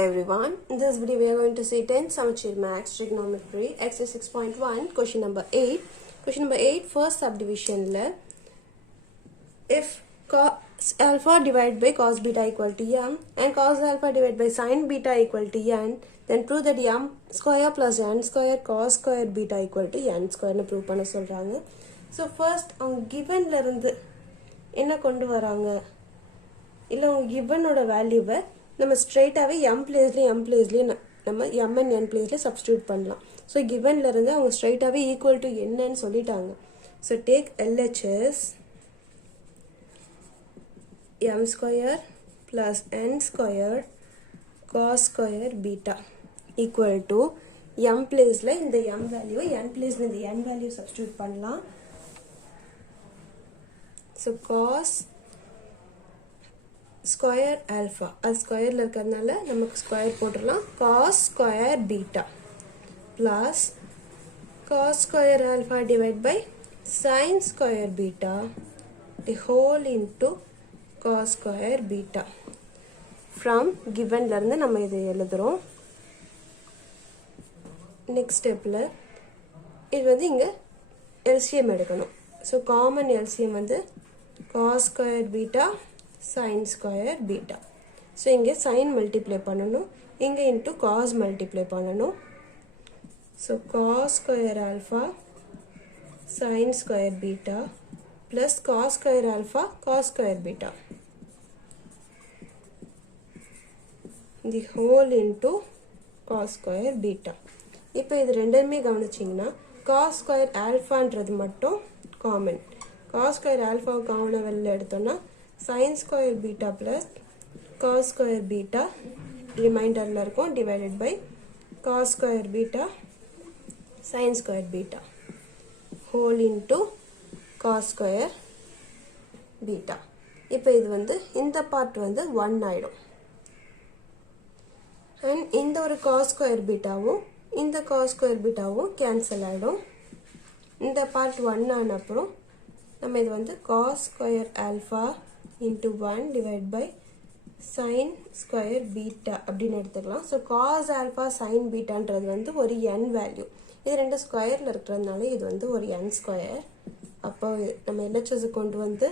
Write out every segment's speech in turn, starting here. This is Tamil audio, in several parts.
Hello everyone. In this video we are going to see 10 Samachir Max Trigonometry exercise 6.1 question number 8. Question number 8 first subdivision la if cos alpha divided by cos beta equal to m and cos alpha divided by sin beta equal to n, then prove that m square plus n square cos square beta equal to n square nu prove பண்ண சொல்றாங்க. So first அவங்க given ல இருந்து என்ன கொண்டு வராங்க இல்ல அவங்க given ஓட வேல்யூவை நம்ம ஸ்ட்ரைட்டாவே m பிளேஸ்லயே நம்ம m and n பிளேஸ்ல சப்ஸ்டிட்யூட் பண்ணலாம். ஸோ கிவன்ல இருந்து அவங்க ஸ்ட்ரைட்டாவே ஈக்குவல் டு என்னன்னு சொல்லிட்டாங்க. So take LHS m square plus n square cos square beta equal to m பிளேஸ்ல இந்த m வேல்யூவை n பிளேஸ்ல இந்த n வேல்யூ சப்ஸ்டிட்யூட் பண்ணலாம். ஸோ காஸ் ஸ்கொயர் ஆல்ஃபா அது ஸ்கொயரில் இருக்கிறதுனால நமக்கு ஸ்கொயர் போட்டுடலாம். Cos square beta plus cos square alpha divide by sine square beta the whole into cos square beta from கிவன்லேருந்து நம்ம இதை எழுதுகிறோம். நெக்ஸ்ட் ஸ்டெப்பில் இது வந்து இங்கே எல்சிஎம் எடுக்கணும். ஸோ காமன் எல்சிஎம் வந்து cos square beta sin square beta. So இங்கே sin multiply பண்ணணும், இங்கே into cos multiply பண்ணணும். So cos square alpha sin square beta plus cos square alpha cos square beta the whole into cos square beta. இப்போ இது ரெண்டுமே கவனிச்சிங்கன்னா cos square alphaன்றது மட்டும் காமன். cos square alpha காமனை வெளில எடுத்தோம்னா sin square beta plus cos square beta ரிமைண்டரில் இருக்கும் divided by cos square beta sin square beta whole into cos square beta. இப்போ இது வந்து இந்த பார்ட் வந்து 1 ஆயிடும் and இந்த ஒரு cos square betaவும் இந்த cos square betaவும் கேன்சல் ஆயிடும். இந்த பார்ட் 1 ஆன அப்புறம் நம்ம இது வந்து cos square alpha into 1 divided by sin square beta அப்படின்னு எடுத்துக்கலாம். ஸோ cos alpha sin betaன்றது வந்து ஒரு n வேல்யூ. இது ரெண்டு ஸ்கொயரில் இருக்கிறதுனால இது வந்து ஒரு n ஸ்கொயர். அப்போ நம்ம LHS கொண்டு வந்து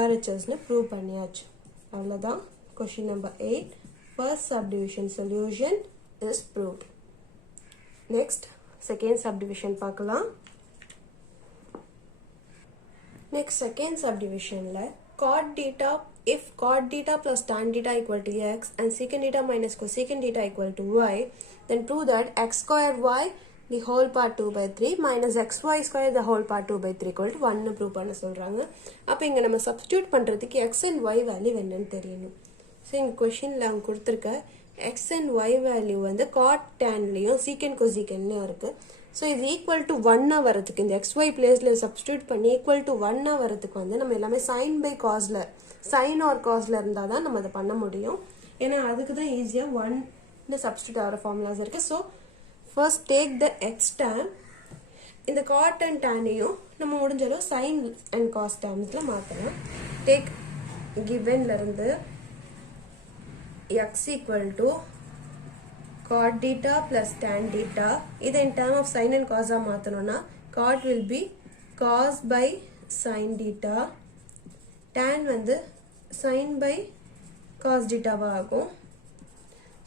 RHSன்னு ப்ரூவ் பண்ணியாச்சு. அவ்வளோதான். Question number 8 first subdivision solution is proved. Next second subdivision பார்க்கலாம். நெக்ஸ்ட் செகண்ட் சப்டிவிஷனில் cot theta if cot theta plus tan theta equal to x and secant theta minus cosecant theta equal to y, then prove that x square y the whole part 2 by 3 minus xy square the whole part 2 by 3 equal to 1 prove பண்ண சொல்றாங்க. அப்போ இங்க நம்ம சப்ஸ்டிட்யூட் பண்றதுக்கு x and y வேல்யூ என்னன்னு தெரியணும். ஸோ இங்க கொஸ்டின்ல அவங்க கொடுத்துருக்க x and y வேல்யூ வந்து cot tanலயும் secant cosecantலயும் இருக்கு. ஸோ இது ஈக்குவல் டு 1 வரதுக்கு இந்த xy பிளேஸில் சப்ஸ்டியூட் பண்ணி ஈக்குவல் டு 1 வரதுக்கு வந்து நம்ம எல்லாமே சைன் பை காஸ்ல சைன் ஆர் காஸ்ல இருந்தால் தான் நம்ம அதை பண்ண முடியும். ஏன்னா அதுக்கு தான் ஈஸியாக 1 சப்ஸ்டியூட் ஆகிற ஃபார்முலாஸ் இருக்குது. So first take the x tan இந்த காட் அண்ட் டேனையும் நம்ம முடிஞ்சளவு சைன் அண்ட் காஸ் டேர்ம்ஸில் மாற்றலாம். டேக் கிவன்லேருந்து x equal to cot theta plus tan theta. இது in term of sin and cos மாத்தணும்னா cot will be cos by sin theta, tan வந்து sin by cos theta ஆகும்.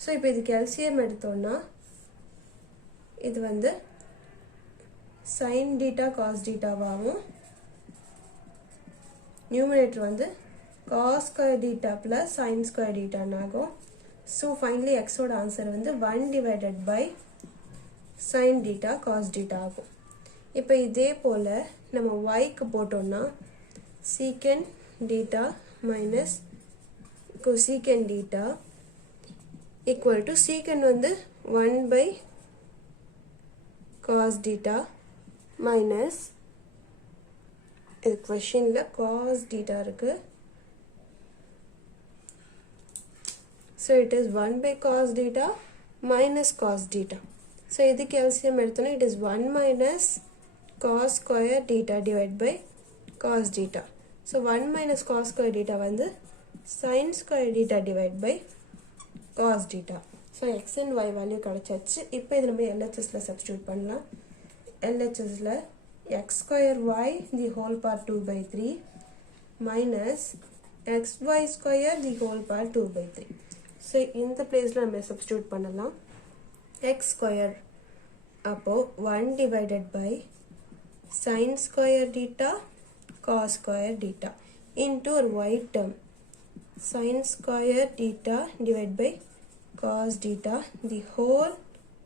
ஸோ இப்போ இதுக்கு LCM எடுத்தோம்னா இது வந்து sin theta cos theta ஆகும். நியூமரேட்டர் வந்து cos square theta plus sin square theta ஆகும். So finally x ஓட ஆன்சர் வந்து 1 divided by sin theta cos theta ஆகும். இப்போ இதே போல் நம்ம yக்கு போட்டோம்னா secant theta minus cosecant theta equal to secant வந்து 1 by cos theta minus இது கொஷினில் cos theta இருக்கு. So it is 1 by cos theta minus cos theta. So இதுக்கு LCM எடுத்தோம்னா it is 1 minus cos square theta divided by cos theta. So 1 minus cos square theta வந்து sin square theta divided by cos theta. So x and y value கிடச்சாச்சு. இப்போ இது நம்ம எல்ஹெச்எஸில் சப்ஸ்டியூட் பண்ணலாம். எல்ஹெச்எஸில் x square y the whole power 2/3 minus xy square the whole power 2/3. So இந்த பிளேஸில் நம்ம சப்ஸ்டியூட் பண்ணலாம். எக்ஸ் ஸ்கொயர் அப்போது 1 divided by sin square theta cos square theta into ஒரு y term sin square theta divided by cos theta the whole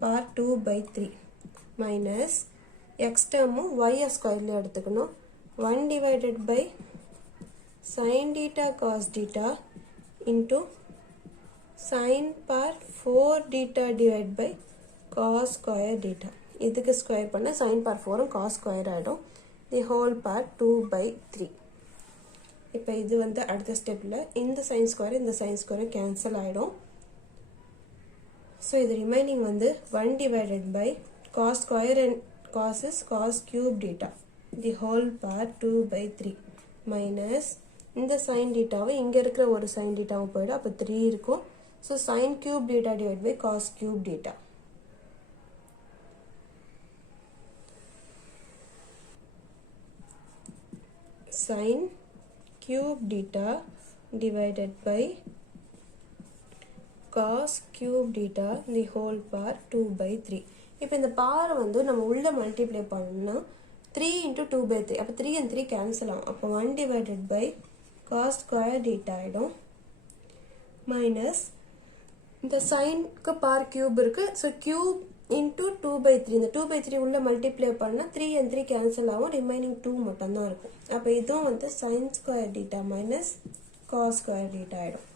part 2/3 minus x term y square எடுத்துக்கணும் 1 divided by sin theta cos theta into sin part 4 theta divided by cos square theta. இதுக்கு ஸ்கொயர் பண்ண sin par 4 cos ஸ்கொயர் ஆகிடும். The whole part 2/3. இப்போ இது வந்து அடுத்த ஸ்டெப்பில் இந்த sin ஸ்கொயர் இந்த sin ஸ்கொயர் கேன்சல் ஆகிடும். ஸோ இது ரிமைனிங் வந்து 1 divided by cos square and cos is cos cube theta the whole part 2/3 minus இந்த sin thetaவை இங்கே இருக்கிற ஒரு sin thetaவும் போயிடும். அப்போ 3 இருக்கும். So sin cube theta divided by cos cube theta. sin cube theta divided by cos cube theta the whole part 2/3. இப்போ இந்த பார் வந்து நம்ம உள்ள மல்டிப்ளை பண்ணோம்னா 3 into 2/3. அப்போ 3 and 3 கேன்சல் ஆகும். அப்போ 1 divided by cos square theta ஆகிடும். மைனஸ் இந்த சைனுக்கு பார் கியூப் இருக்கு. So cube into 2/3. இந்த 2/3 உள்ள மல்டிப்ளை பண்ணால் 3 and 3 கேன்சல் ஆகும். ரிமைனிங் 2 மட்டும்தான் இருக்கும். அப்போ இதுவும் வந்து sin square theta minus cos square theta ஆகிடும்.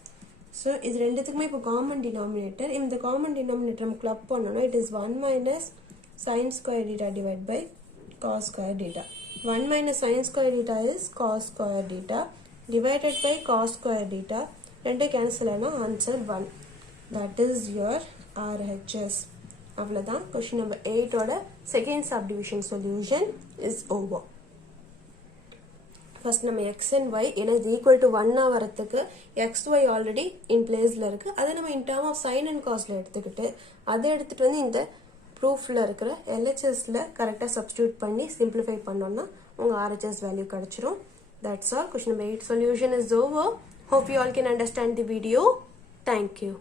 ஸோ இது ரெண்டுத்துக்குமே இப்போ காமன் டினாமினேட்டர். இந்த காமன் டினாமினேட்டர் நம்ம கிளப் பண்ணணும். It is 1 minus sin square theta divide by cos square theta. 1 minus sin square theta is cos square theta divided by cos square theta. ரெண்டு கேன்சல் ஆனால் answer 1. That is your RHS. அவ்வளோதான். கொஸ்டின் நம்பர் 8ஓட second subdivision solution is over. First நம்ம எக்ஸ் அண்ட் ஒய் ஏன்னா இது ஈக்குவல் டு 1 வரத்துக்கு எக்ஸ் ஒய் ஆல்ரெடி இன் பிளேஸில் இருக்குது. அதை நம்ம in term of sine and காஸ்டில் எடுத்துக்கிட்டு அதை எடுத்துகிட்டு வந்து இந்த ப்ரூஃபில் இருக்கிற எல்ஹெச்எஸில் கரெக்டாக சப்ஸ்டியூட் பண்ணி சிம்பிளிஃபை பண்ணோம்னா உங்கள் ஆர்ஹெச்எஸ் வேல்யூ கிடச்சிரும். That's all. Question number 8 solution is over. Hope you all can understand the video. Thank you.